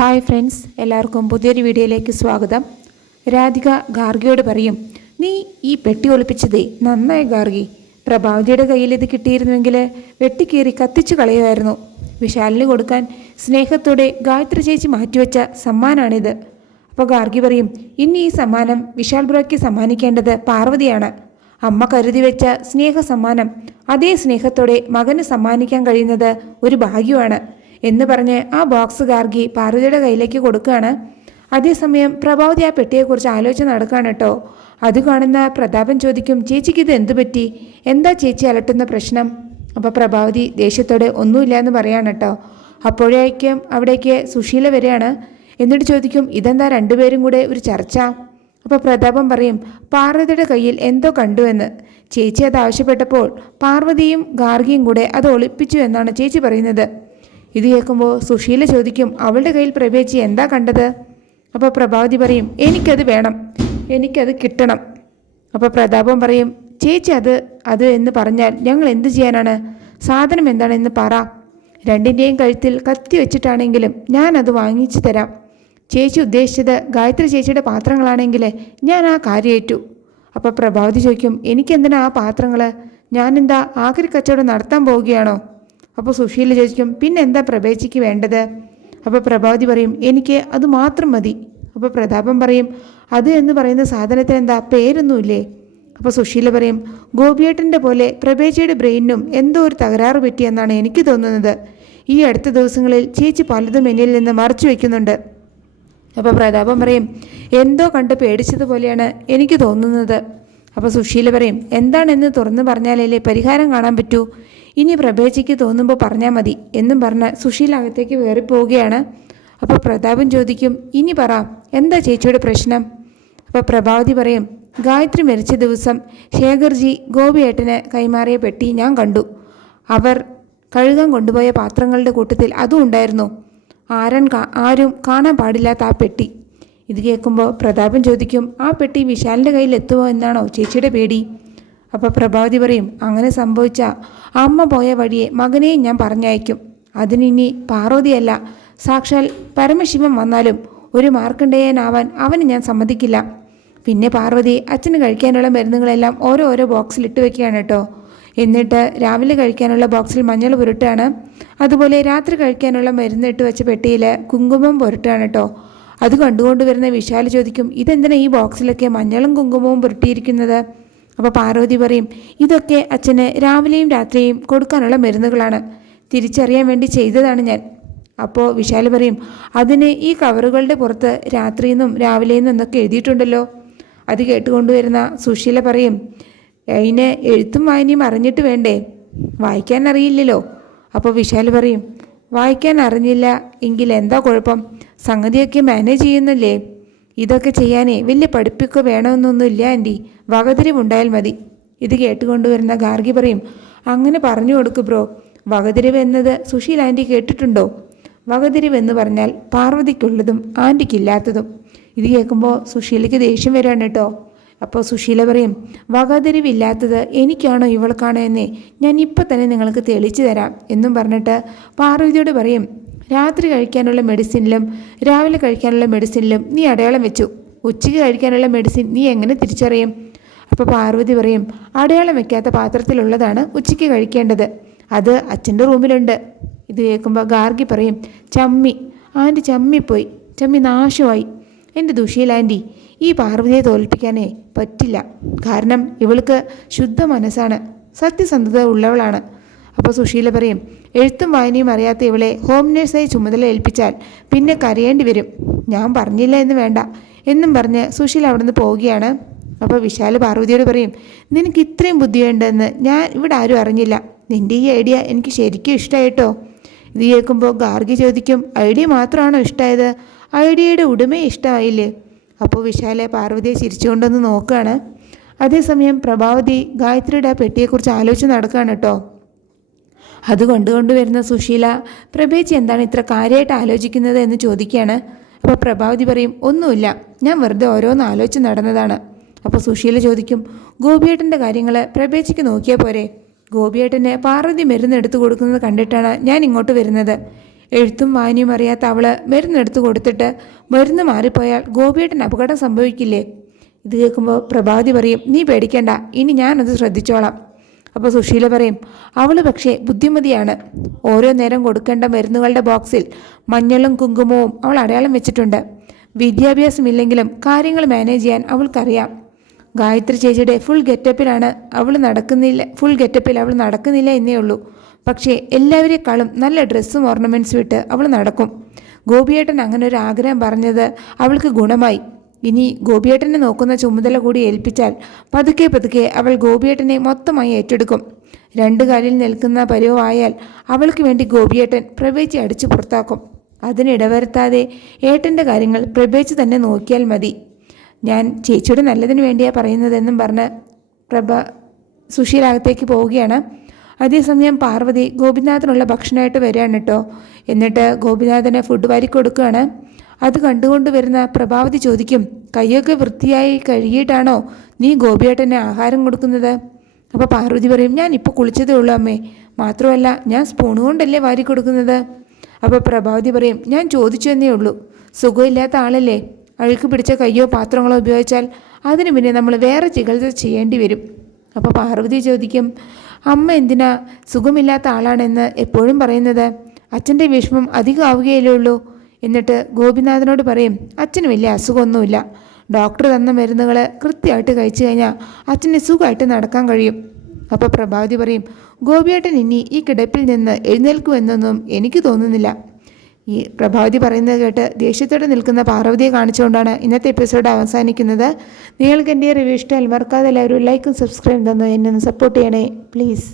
Hi friends എല്ലാവർക്കും പുതിയൊരു വീഡിയോയിലേക്ക് സ്വാഗതം. രാധിക ഗാർഗിയോട് പറയും നീ ഈ പെട്ടി ഒളിപ്പിച്ചതേ നന്നായി ഗാർഗി. പ്രഭാവതിയുടെ കയ്യിൽ ഇത് കിട്ടിയിരുന്നുവെങ്കിൽ വെട്ടിക്കീറി കത്തിച്ചു കളയുമായിരുന്നു. വിശാലിന് കൊടുക്കാൻ സ്നേഹത്തോടെ ഗായത്രി ചേച്ചി മാറ്റിവെച്ച സമ്മാനാണിത്. അപ്പോൾ ഗാർഗി പറയും ഇനി ഈ സമ്മാനം വിശാൽ ബ്രോയ്ക്ക് സമ്മാനിക്കേണ്ടത് പാർവതിയാണ്. അമ്മ കരുതി വെച്ച സ്നേഹ സമ്മാനം അതേ സ്നേഹത്തോടെ മകന് സമ്മാനിക്കാൻ കഴിയുന്നത് ഒരു ഭാഗ്യമാണ് എന്ന് പറഞ്ഞ് ആ ബോക്സ് ഗാർഗി പാർവതിയുടെ കയ്യിലേക്ക് കൊടുക്കുകയാണ്. അതേസമയം പ്രഭാവതി ആ പെട്ടിയെക്കുറിച്ച് ആലോചന നടക്കുകയാണ് കേട്ടോ. അത് കാണുന്ന പ്രതാപൻ ചോദിക്കും ചേച്ചിക്ക് ഇത് എന്തു പറ്റി? എന്താ ചേച്ചി അലട്ടുന്ന പ്രശ്നം? അപ്പോൾ പ്രഭാവതി ദേഷ്യത്തോടെ ഒന്നുമില്ല എന്ന് പറയാണ് കേട്ടോ. അപ്പോഴേക്കും അവിടേക്ക് സുശീല വരെയാണ് എന്നിട്ട് ചോദിക്കും ഇതെന്താ രണ്ടുപേരും കൂടെ ഒരു ചർച്ച? അപ്പോൾ പ്രതാപം പറയും പാർവതിയുടെ കയ്യിൽ എന്തോ കണ്ടുവെന്ന് ചേച്ചി അത് ആവശ്യപ്പെട്ടപ്പോൾ പാർവതിയും ഗാർഗിയും കൂടെ അത് ഒളിപ്പിച്ചു എന്നാണ് ചേച്ചി പറയുന്നത്. ഇത് കേൾക്കുമ്പോൾ സുശീല ചോദിക്കും അവളുടെ കയ്യിൽ പ്രവേശിച്ച് എന്താ കണ്ടത്? അപ്പോൾ പ്രഭാവതി പറയും എനിക്കത് വേണം എനിക്കത് കിട്ടണം. അപ്പോൾ പ്രതാപം പറയും ചേച്ചി അത് അത് എന്ന് പറഞ്ഞാൽ ഞങ്ങൾ എന്ത് ചെയ്യാനാണ്? സാധനം എന്താണെന്ന് പറ. രണ്ടിന്റെയും കഴുത്തിൽ കത്തി വെച്ചിട്ടാണെങ്കിലും ഞാൻ അത് വാങ്ങിച്ചു തരാം. ചേച്ചി ഉദ്ദേശിച്ചത് ഗായത്രി ചേച്ചിയുടെ പാത്രങ്ങളാണെങ്കിൽ ഞാൻ ആ കാര്യേറ്റു. അപ്പോൾ പ്രഭാവതി ചോദിക്കും എനിക്കെന്തിനാ ആ പാത്രങ്ങൾ ഞാനെന്താ ആഖരി കച്ചവടം നടത്താൻ പോവുകയാണോ? അപ്പോൾ സുശീല ചോദിക്കും പിന്നെ എന്താ പ്രഭേച്ചിക്ക് വേണ്ടത്? അപ്പോൾ പ്രഭാവതി പറയും എനിക്ക് അത് മാത്രം മതി. അപ്പോൾ പ്രതാപം പറയും അത് എന്ന് പറയുന്ന സാധനത്തിന് എന്താ പേരൊന്നുമില്ലേ? അപ്പോൾ സുശീല പറയും ഗോപിയേട്ടന്റെ പോലെ പ്രഭേച്ചിയുടെ ബ്രെയിനും എന്തോ ഒരു തകരാറ് പറ്റിയെന്നാണ് എനിക്ക് തോന്നുന്നത്. ഈ അടുത്ത ദിവസങ്ങളിൽ ചേച്ചി പലതും എന്നിൽ നിന്ന് മറച്ചു വയ്ക്കുന്നുണ്ട്. അപ്പോൾ പ്രതാപം പറയും എന്തോ കണ്ട് പേടിച്ചതുപോലെയാണ് എനിക്ക് തോന്നുന്നത്. അപ്പോൾ സുശീല പറയും എന്താണെന്ന് തുറന്നു പറഞ്ഞാലല്ലേ പരിഹാരം കാണാൻ പറ്റൂ? ഇനി പ്രഭേച്ചിക്ക് തോന്നുമ്പോൾ പറഞ്ഞാൽ മതി എന്നും പറഞ്ഞ് സുശീല അകത്തേക്ക് കയറി പോവുകയാണ്. അപ്പോൾ പ്രതാപൻ ചോദിക്കും ഇനി പറ എന്താ ചേച്ചിയുടെ പ്രശ്നം? അപ്പോൾ പ്രഭാവതി പറയും ഗായത്രി മരിച്ച ദിവസം ശേഖർജി ഗോപിയേട്ടന് കൈമാറിയ പെട്ടി ഞാൻ കണ്ടു. അവർ കഴുകാൻ കൊണ്ടുപോയ പാത്രങ്ങളുടെ കൂട്ടത്തിൽ അതും ഉണ്ടായിരുന്നു. ആരൻ ആരും കാണാൻ പാടില്ലാത്ത ആ പെട്ടി. ഇത് കേൾക്കുമ്പോൾ പ്രതാപൻ ചോദിക്കും ആ പെട്ടി വിശാലിന്റെ കയ്യിൽ എത്തുമോ എന്നാണോ ചേച്ചിയുടെ പേടി? അപ്പോൾ പ്രഭാവതി പറയും അങ്ങനെ സംഭവിച്ച അമ്മ പോയ വഴിയെ മകനെയും ഞാൻ പറഞ്ഞയക്കും. അതിനിനി പാർവതിയല്ല. സാക്ഷാൽ പരമശിവൻ വന്നാലും ഒരു മാർക്കണ്ടേയനാവാൻ അവന് ഞാൻ സമ്മതിക്കില്ല. പിന്നെ പാർവതി അച്ഛന് കഴിക്കാനുള്ള മരുന്നുകളെല്ലാം ഓരോ ഓരോ ബോക്സിൽ ഇട്ട് വെക്കുകയാണ് കേട്ടോ. എന്നിട്ട് രാവിലെ കഴിക്കാനുള്ള ബോക്സിൽ മഞ്ഞൾ പുരട്ടാണ്. അതുപോലെ രാത്രി കഴിക്കാനുള്ള മരുന്ന് ഇട്ട് വെച്ച പെട്ടിയിൽ കുങ്കുമം പുരട്ടാണ് കേട്ടോ. അത് കണ്ടുകൊണ്ട് വരുന്ന വിശാൽ ചോദിക്കും ഇതെന്തിനാ ഈ ബോക്സിലൊക്കെ മഞ്ഞളും കുങ്കുമവും പുരട്ടിയിരിക്കുന്നത്? അപ്പോൾ പാർവതി പറയും ഇതൊക്കെ അച്ഛന് രാവിലെയും രാത്രിയും കൊടുക്കാനുള്ള മരുന്നുകളാണ്. തിരിച്ചറിയാൻ വേണ്ടി ചെയ്തതാണ് ഞാൻ. അപ്പോൾ വിശാൽ പറയും അതിന് ഈ കവറുകളുടെ പുറത്ത് രാത്രിയെന്നും രാവിലെയെന്നും എന്നൊക്കെ എഴുതിയിട്ടുണ്ടല്ലോ? അത് കേട്ടുകൊണ്ടുവരുന്ന സുശീല പറയും അതിന് എഴുത്തും വായനയും അറിഞ്ഞിട്ട് വേണ്ടേ? വായിക്കാൻ അറിയില്ലല്ലോ. അപ്പോൾ വിശാൽ പറയും വായിക്കാൻ അറിഞ്ഞില്ല എങ്കിൽ എന്താ കുഴപ്പം? സംഗതിയൊക്കെ മാനേജ് ചെയ്യുന്നില്ലേ? ഇതൊക്കെ ചെയ്യാനേ വലിയ പഠിപ്പൊക്കെ വേണമെന്നൊന്നുമില്ല ആന്റി വകതിരിവുണ്ടായാൽ മതി. ഇത് കേട്ടുകൊണ്ടുവരുന്ന ഗാർഗി പറയും അങ്ങനെ പറഞ്ഞു കൊടുക്കു ബ്രോ. വകതിരിവ് എന്നത് സുശീൽ ആന്റി കേട്ടിട്ടുണ്ടോ? വകതിരിവ് എന്ന് പറഞ്ഞാൽ പാർവതിക്കുള്ളതും ആന്റിക്കില്ലാത്തതും ഇത് കേൾക്കുമ്പോൾ സുശീലയ്ക്ക് ദേഷ്യം വരാണ് കേട്ടോ. അപ്പോൾ സുശീല പറയും വകതിരിവില്ലാത്തത് എനിക്കാണോ ഇവൾക്കാണോ എന്നേ ഞാൻ ഇപ്പം തന്നെ നിങ്ങൾക്ക് തെളിച്ചു തരാം എന്നും പറഞ്ഞിട്ട് പാർവതിയോട് പറയും രാത്രി കഴിക്കാനുള്ള മെഡിസിനിലും രാവിലെ കഴിക്കാനുള്ള മെഡിസിനിലും നീ അടയാളം വെച്ചു. ഉച്ചയ്ക്ക് കഴിക്കാനുള്ള മെഡിസിൻ നീ എങ്ങനെ തിരിച്ചറിയും? അപ്പോൾ പാർവതി പറയും അടയാളം വെക്കാത്ത പാത്രത്തിലുള്ളതാണ് ഉച്ചയ്ക്ക് കഴിക്കേണ്ടത്. അത് അച്ഛന്റെ റൂമിലുണ്ട്. ഇത് കേൾക്കുമ്പോൾ ഗാർഗി പറയും ചമ്മി. ആന്റി പോയി ചമ്മി നാശമായി. എന്റെ ദുഷിയിൽ ആന്റി? ഈ പാർവതിയെ തോൽപ്പിക്കാനേ പറ്റില്ല. കാരണം ഇവൾക്ക് ശുദ്ധ മനസ്സാണ്. സത്യസന്ധത ഉള്ളവളാണ്. അപ്പോൾ സുശീല പറയും എഴുത്തും വായനയും അറിയാത്ത ഇവളെ ഹോം നേഴ്സായി ചുമതല ഏൽപ്പിച്ചാൽ പിന്നെ കരയേണ്ടി വരും. ഞാൻ പറഞ്ഞില്ല എന്ന് വേണ്ട. എന്നും പറഞ്ഞ് സുശീല അവിടെ നിന്ന് പോവുകയാണ്. അപ്പോൾ വിശാൽ പാർവതിയോട് പറയും നിനക്ക് ഇത്രയും ബുദ്ധിയുണ്ടെന്ന് ഞാൻ ഇവിടെ ആരും അറിഞ്ഞില്ല. നിന്റെ ഈ ഐഡിയ എനിക്ക് ശരിക്കും ഇഷ്ടമായിട്ടോ ഇത് കേൾക്കുമ്പോൾ ഗാർഗി ചോദിക്കും ഐഡിയ മാത്രമാണോ ഇഷ്ടമായത് ഐഡിയയുടെ ഉടമയെ ഇഷ്ടമായില്ലേ? അപ്പോൾ വിശാലെ പാർവതിയെ ചിരിച്ചുകൊണ്ടൊന്ന് നോക്കുകയാണ് അതേസമയം പ്രഭാവതി ഗായത്രിയുടെ ആ പെട്ടിയെക്കുറിച്ച് ആലോചിച്ച് നടക്കുകയാണ് കേട്ടോ. അത് കൊണ്ടുകൊണ്ടുവരുന്ന സുശീല പ്രഭേച്ചി എന്താണ് ഇത്ര കാര്യമായിട്ട് ആലോചിക്കുന്നത് എന്ന് ചോദിക്കുകയാണ്. അപ്പോൾ പ്രഭാവതി പറയും ഒന്നുമില്ല ഞാൻ വെറുതെ ഓരോന്ന് ആലോചിച്ച് നടന്നതാണ്. അപ്പോൾ സുശീല ചോദിക്കും ഗോപിയേട്ടന്റെ കാര്യങ്ങൾ പ്രഭേച്ചിക്ക് നോക്കിയാൽ പോരെ? ഗോപിയേട്ടന് പാർവതി മരുന്ന് എടുത്തു കൊടുക്കുന്നത് കണ്ടിട്ടാണ് ഞാൻ ഇങ്ങോട്ട് വരുന്നത്. എഴുത്തും വായനയും അറിയാത്ത അവൾ മരുന്നെടുത്ത് കൊടുത്തിട്ട് മരുന്ന് മാറിപ്പോയാൽ ഗോപിയേട്ടൻ അപകടം സംഭവിക്കില്ലേ? ഇത് കേൾക്കുമ്പോൾ പ്രഭാതി പറയും നീ പേടിക്കണ്ട ഇനി ഞാനത് ശ്രദ്ധിച്ചോളാം. അപ്പോൾ സുശീല പറയും അവൾ പക്ഷേ ബുദ്ധിമതിയാണ്. ഓരോ നേരം കൊടുക്കേണ്ട മരുന്നുകളുടെ ബോക്സിൽ മഞ്ഞളും കുങ്കുമവും അവൾ അടയാളം വെച്ചിട്ടുണ്ട്. വിദ്യാഭ്യാസമില്ലെങ്കിലും കാര്യങ്ങൾ മാനേജ് ചെയ്യാൻ അവൾക്കറിയാം. ഗായത്രി ചേച്ചിയുടെ ഫുൾ ഗെറ്റപ്പിലാണ് അവൾ നടക്കുന്നില്ല ഫുൾ ഗെറ്റപ്പിൽ അവൾ നടക്കുന്നില്ല എന്നേ ഉള്ളൂ. പക്ഷേ എല്ലാവരെക്കാളും നല്ല ഡ്രസ്സും ഓർണമെന്റ്സും ഇട്ട് അവൾ നടക്കും. ഗോപിയേട്ടൻ അങ്ങനെ ഒരു ആഗ്രഹം പറഞ്ഞത് അവൾക്ക് ഗുണമായി. ഇനി ഗോപിയേട്ടനെ നോക്കുന്ന ചുമതല കൂടി ഏൽപ്പിച്ചാൽ പതുക്കെ പതുക്കെ അവൾ ഗോപിയേട്ടനെ മൊത്തമായി ഏറ്റെടുക്കും. രണ്ടു കാലിൽ നിൽക്കുന്ന പരുവായാൽ അവൾക്ക് വേണ്ടി ഗോപിയേട്ടൻ പ്രവേശി അടിച്ചു പുറത്താക്കും. അതിനിടവരുത്താതെ ഏട്ടന്റെ കാര്യങ്ങൾ പ്രഭേച്ച് തന്നെ നോക്കിയാൽ മതി. ഞാൻ ചേച്ചിയുടെ നല്ലതിന് വേണ്ടിയാണ് പറയുന്നതെന്നും പറഞ്ഞ് പ്രഭ സുശീലകത്തേക്ക് പോവുകയാണ്. അതേസമയം പാർവതി ഗോപിനാഥനുള്ള ഭക്ഷണമായിട്ട് വരികയാണ് കേട്ടോ. എന്നിട്ട് ഗോപിനാഥന് ഫുഡ് വാരി കൊടുക്കുകയാണ്. അത് കണ്ടുകൊണ്ട് വരുന്ന പ്രഭാവതി ചോദിക്കും കൈയൊക്കെ വൃത്തിയായി കഴുകിയിട്ടാണോ നീ ഗോപിയേട്ടനെ ആഹാരം കൊടുക്കുന്നത്? അപ്പോൾ പാർവതി പറയും ഞാൻ ഇപ്പോൾ കുളിച്ചതേ ഉള്ളൂ അമ്മേ. മാത്രമല്ല ഞാൻ സ്പൂൺ കൊണ്ടല്ലേ വാരി കൊടുക്കുന്നത്? അപ്പോൾ പ്രഭാവതി പറയും ഞാൻ ചോദിച്ചു തന്നേ ഉള്ളൂ. സുഖമില്ലാത്ത ആളല്ലേ. അഴുക്ക് പിടിച്ച കയ്യോ പാത്രങ്ങളോ ഉപയോഗിച്ചാൽ അതിനു പിന്നെ നമ്മൾ വേറെ ചികിത്സ ചെയ്യേണ്ടി വരും. അപ്പോൾ പാർവതി ചോദിക്കും അമ്മ എന്തിനാ സുഖമില്ലാത്ത ആളാണെന്ന് എപ്പോഴും പറയുന്നത്? അച്ഛന്റെ വിഷമം അധികം ആവുകയല്ലേ ഉള്ളൂ. എന്നിട്ട് ഗോപിനാഥനോട് പറയും അച്ഛന് വലിയ അസുഖമൊന്നുമില്ല. ഡോക്ടർ തന്ന മരുന്നുകൾ കൃത്യമായിട്ട് കഴിച്ചു കഴിഞ്ഞാൽ അച്ഛന് സുഖമായിട്ട് നടക്കാൻ കഴിയും. അപ്പോൾ പ്രഭാവതി പറയും ഗോപിയേട്ടൻ ഇനി ഈ കിടപ്പിൽ നിന്ന് എഴുന്നേൽക്കുമെന്നൊന്നും എനിക്ക് തോന്നുന്നില്ല. ഈ പ്രഭാവതി പറയുന്നത് കേട്ട് ദേഷ്യത്തോടെ നിൽക്കുന്ന പാർവതിയെ കാണിച്ചുകൊണ്ടാണ് ഇന്നത്തെ എപ്പിസോഡ് അവസാനിക്കുന്നത്. നിങ്ങൾക്ക് എന്റെ റിവ്യൂ ഇഷ്ടമായി മറക്കാതെ എല്ലാവരും ലൈക്കും സബ്സ്ക്രൈബും തന്നു എന്നെ സപ്പോർട്ട് ചെയ്യണേ പ്ലീസ്